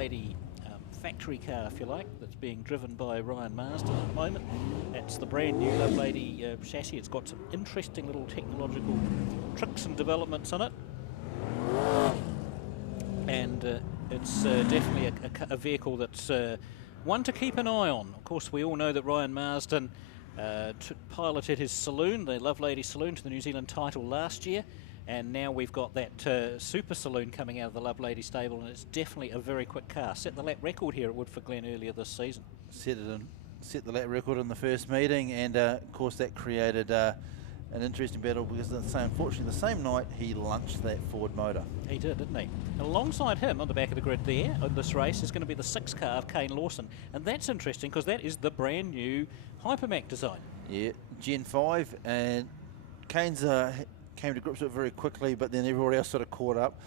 Lovelady factory car, if you like, that's being driven by Ryan Marsden at the moment. That's the brand new Lovelady chassis. It's got some interesting little technological tricks and developments on it. And it's definitely a vehicle that's one to keep an eye on. Of course, we all know that Ryan Marsden piloted his saloon, the Lovelady Saloon, to the New Zealand title last year. And now we've got that super saloon coming out of the Lovelady stable, and it's definitely a very quick car. Set the lap record here at Woodford Glen earlier this season. Set the lap record in the first meeting, and of course that created an interesting battle because unfortunately the same night he lunched that Ford motor. He did, didn't he? And alongside him on the back of the grid there in this race is going to be the 6 car of Kane Lawson, and that's interesting because that is the brand new Hypermac design. Yeah, Gen 5, and Kane's came to grips with it very quickly, but then everybody else sort of caught up.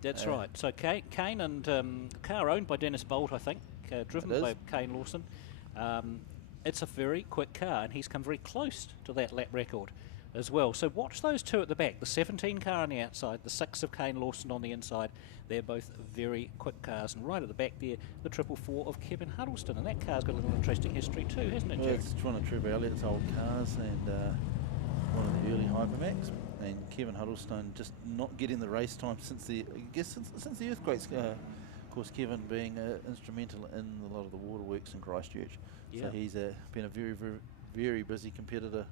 That's right. So Kane and the car owned by Dennis Bolt, I think, driven by Kane Lawson. It's a very quick car, and he's come very close to that lap record as well. So watch those two at the back, the 17 car on the outside, the 6 of Kane Lawson on the inside. They're both very quick cars. And right at the back there, the 444 of Kevin Huddleston. And that car's got a little interesting history too, hasn't it, Jerry? It's one of Trevor Elliott's old cars, and one of the early Hypermacs, and Kevin Huddleston just not getting the race time since the earthquakes. Of course, Kevin being instrumental in a lot of the waterworks in Christchurch. Yeah. So he's been a very, very, very busy competitor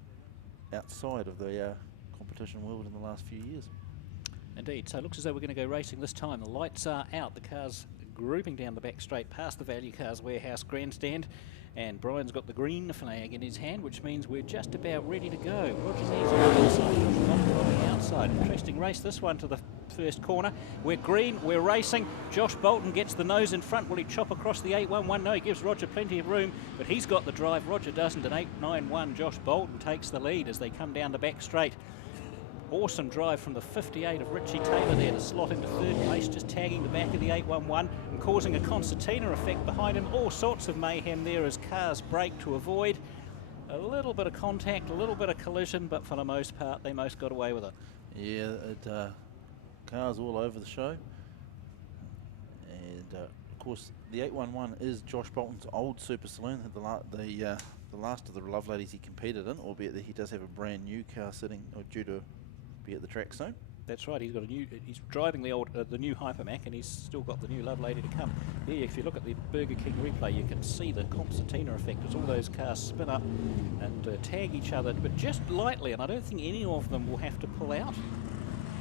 outside of the competition world in the last few years. Indeed. So it looks as though we're going to go racing this time. The lights are out. The car's grouping down the back straight past the Value Cars Warehouse grandstand. And Brian's got the green flag in his hand, which means we're just about ready to go. Roger Nees on the inside, Josh Bolton on the outside. Interesting race, this one, to the first corner. We're green, we're racing. Josh Bolton gets the nose in front. Will he chop across the 811? No, he gives Roger plenty of room, but he's got the drive. Roger doesn't. An 891, Josh Bolton takes the lead as they come down the back straight. Awesome drive from the 58 of Richie Taylor there to slot into third place, just tagging the back of the 811 and causing a concertina effect behind him. All sorts of mayhem there as cars brake to avoid. A little bit of contact, a little bit of collision, but for the most part, they most got away with it. Yeah, cars all over the show. And of course, the 811 is Josh Bolton's old super saloon, the last of the Loveladies he competed in, albeit that he does have a brand new car sitting, or due to be at the track soon. That's right. He's driving the new Hypermac, and he's still got the new Lovelady to come. There, if you look at the Burger King replay, you can see the concertina effect as all those cars spin up and tag each other, but just lightly. And I don't think any of them will have to pull out.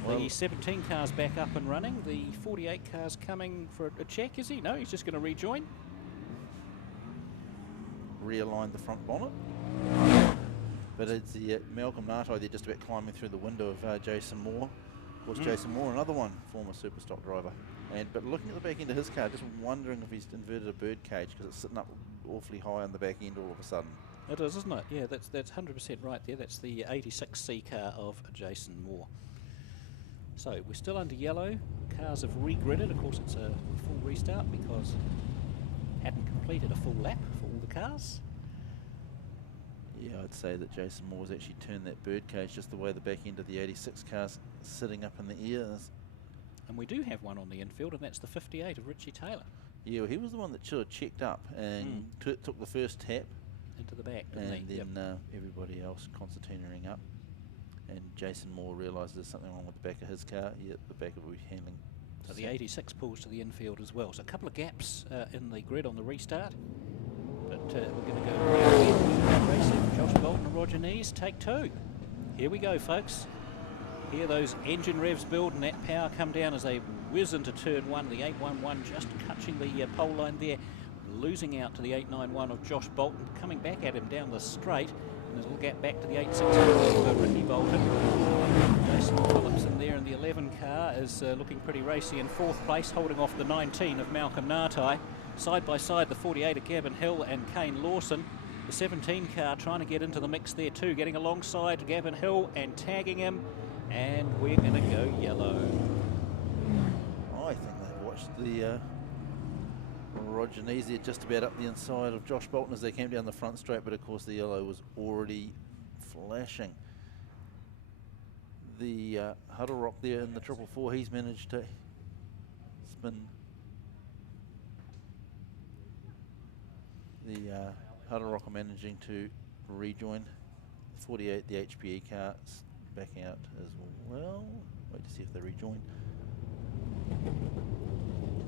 Well, the 17 cars back up and running. The 48 cars coming for a check. Is he? No, he's just going to rejoin. Realign the front bonnet. But it's the Malcolm Nartai there just about climbing through the window of Jason Moore. Of course, Jason Moore, another one, former superstock driver. But looking at the back end of his car, just wondering if he's inverted a bird cage because it's sitting up awfully high on the back end all of a sudden. It is, isn't it? Yeah, that's 100% right there. That's the 86C car of Jason Moore. So we're still under yellow. Cars have regridded. Of course, it's a full restart because hadn't completed a full lap for all the cars. Yeah, I'd say that Jason Moore's actually turned that bird cage just the way the back end of the 86 car's sitting up in the air. And we do have one on the infield, and that's the 58 of Richie Taylor. Yeah, well, he was the one that sort of checked up and took the first tap. Into the back, and then everybody else concertinaing up. And Jason Moore realises there's something wrong with the back of his car. Yeah, the back of it handling. So the 86 pulls to the infield as well. So a couple of gaps in the grid on the restart. But we're going to go around racing. Josh Bolton and Roger Nees, take 2. Here we go, folks. Hear those engine revs build and that power come down as they whiz into turn 1. The 811 just touching the pole line there, losing out to the 891 of Josh Bolton, coming back at him down the straight. And there's a little gap back to the 86 of Ricky Bolton. Jason Phillips in there in the 11 car is looking pretty racy in 4th place, holding off the 19 of Malcolm Nartai. Side by side, the 48 of Gavin Hill and Kane Lawson. The 17 car trying to get into the mix there too, getting alongside Gavin Hill and tagging him. And we're going to go yellow. I think they've watched the Roger Nees there just about up the inside of Josh Bolton as they came down the front straight, but of course the yellow was already flashing. The Huddle Rock there in the 444, he's managed to spin The Huddle Rock are managing to rejoin. 48, the HPE car backing out as well. Wait to see if they rejoin.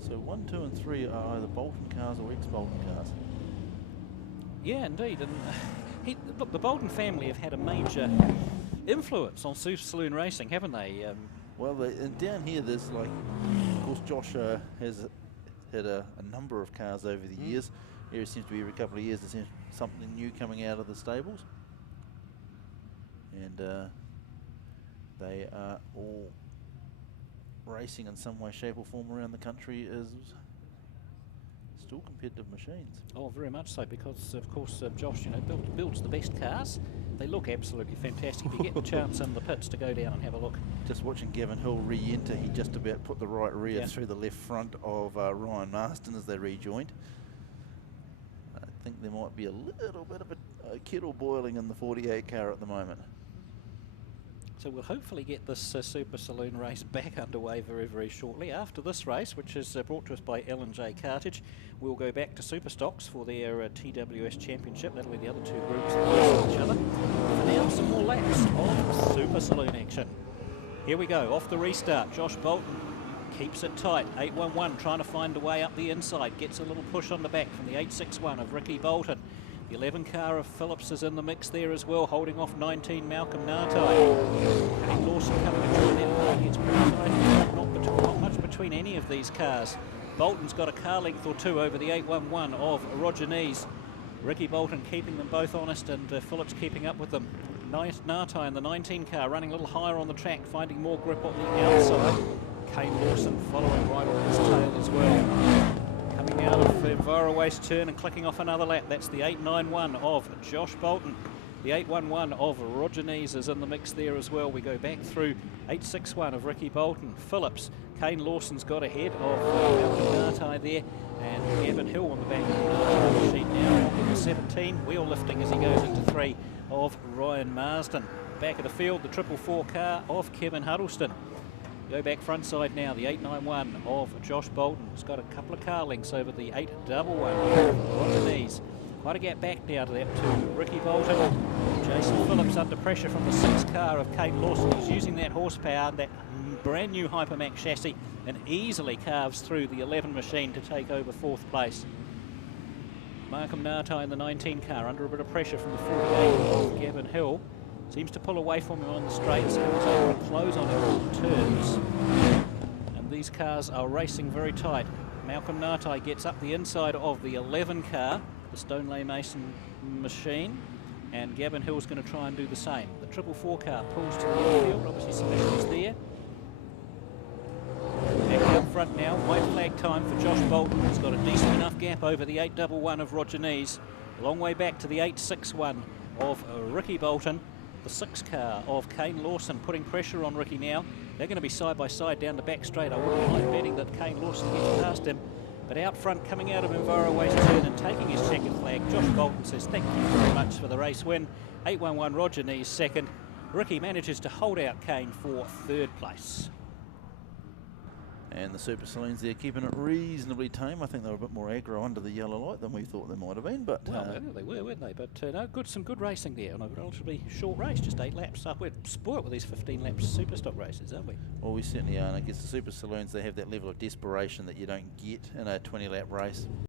So 1, 2 and 3 are either Bolton cars or ex-Bolton cars. Yeah, indeed. And look, the Bolton family have had a major influence on Super Saloon racing, haven't they? Well, and down here there's like, of course, Josh has had a number of cars over the years. There seems to be every couple of years there's something new coming out of the stables. And they are all racing in some way, shape or form around the country as still competitive machines. Oh, very much so, because of course Josh, builds the best cars. They look absolutely fantastic. If you get the chance in the pits to go down and have a look. Just watching Gavin Hill re-enter, he just about put the right rear through the left front of Ryan Marston as they rejoined. I think there might be a little bit of a kettle boiling in the 48 car at the moment. So we'll hopefully get this Super Saloon race back underway very, very shortly. After this race, which is brought to us by L&J Cartage, we'll go back to Superstocks for their TWS Championship. That'll be the other two groups against each other. For now, some more laps of Super Saloon action. Here we go, off the restart. Josh Bolton keeps it tight. 811 trying to find a way up the inside. Gets a little push on the back from the 861 of Ricky Bolton. The 11 car of Phillips is in the mix there as well, holding off 19 Malcolm Nartai. Kane Lawson coming to join that party. It's pretty tight, not much between any of these cars. Bolton's got a car length or two over the 811 of Roger Nees. Ricky Bolton keeping them both honest, and Phillips keeping up with them. Nartai in the 19 car running a little higher on the track, finding more grip on the outside. Kane Lawson following right on his tail as well. Coming out of the Enviro turn and clicking off another lap. That's the 891 of Josh Bolton. The 811 of Roger Nees is in the mix there as well. We go back through 861 of Ricky Bolton. Phillips, Kane Lawson's got ahead of Malcolm Nartai there. And Gavin Hill on the back of the Nartai machine now in the 17. Wheel lifting as he goes into 3 of Ryan Marsden. Back of the field, the 444 car of Kevin Huddleston. Go back front side now, the 891 of Josh Bolton. He's got a couple of car links over the 811 of Roger Nees. Quite a gap back now to that to Ricky Bolton. Jason Phillips under pressure from the 6 car of Kane Lawson. He's using that horsepower, that brand new Hypermax chassis, and easily carves through the 11 machine to take over 4th place. Malcolm Nartai in the 19 car under a bit of pressure from the 48 of Gavin Hill. Seems to pull away from him on the straights, comes over and close on him on the turns. And these cars are racing very tight. Malcolm Nartai gets up the inside of the 11 car, the Stoneleigh Mason machine, and Gavin Hill's going to try and do the same. The 444 car pulls to the infield, obviously some issues there. Back out front now, white flag time for Josh Bolton. He's got a decent enough gap over the 811 of Roger Nees. A long way back to the 861 of Ricky Bolton. The 6 car of Kane Lawson putting pressure on Ricky now. They're going to be side by side down the back straight. I wouldn't mind betting that Kane Lawson gets past him. But out front, coming out of Enviro turn and taking his checkered flag, Josh Bolton says thank you very much for the race win. 811 Roger Nees second. Ricky manages to hold out Kane for 3rd place. And the Super Saloons there keeping it reasonably tame. I think they were a bit more aggro under the yellow light than we thought they might have been. But well, they were, weren't they? But no, some good racing there on a relatively short race, just 8 laps. We're spoilt with these 15 laps Superstock races, aren't we? Well, we certainly are. And I guess the Super Saloons, they have that level of desperation that you don't get in a 20 lap race.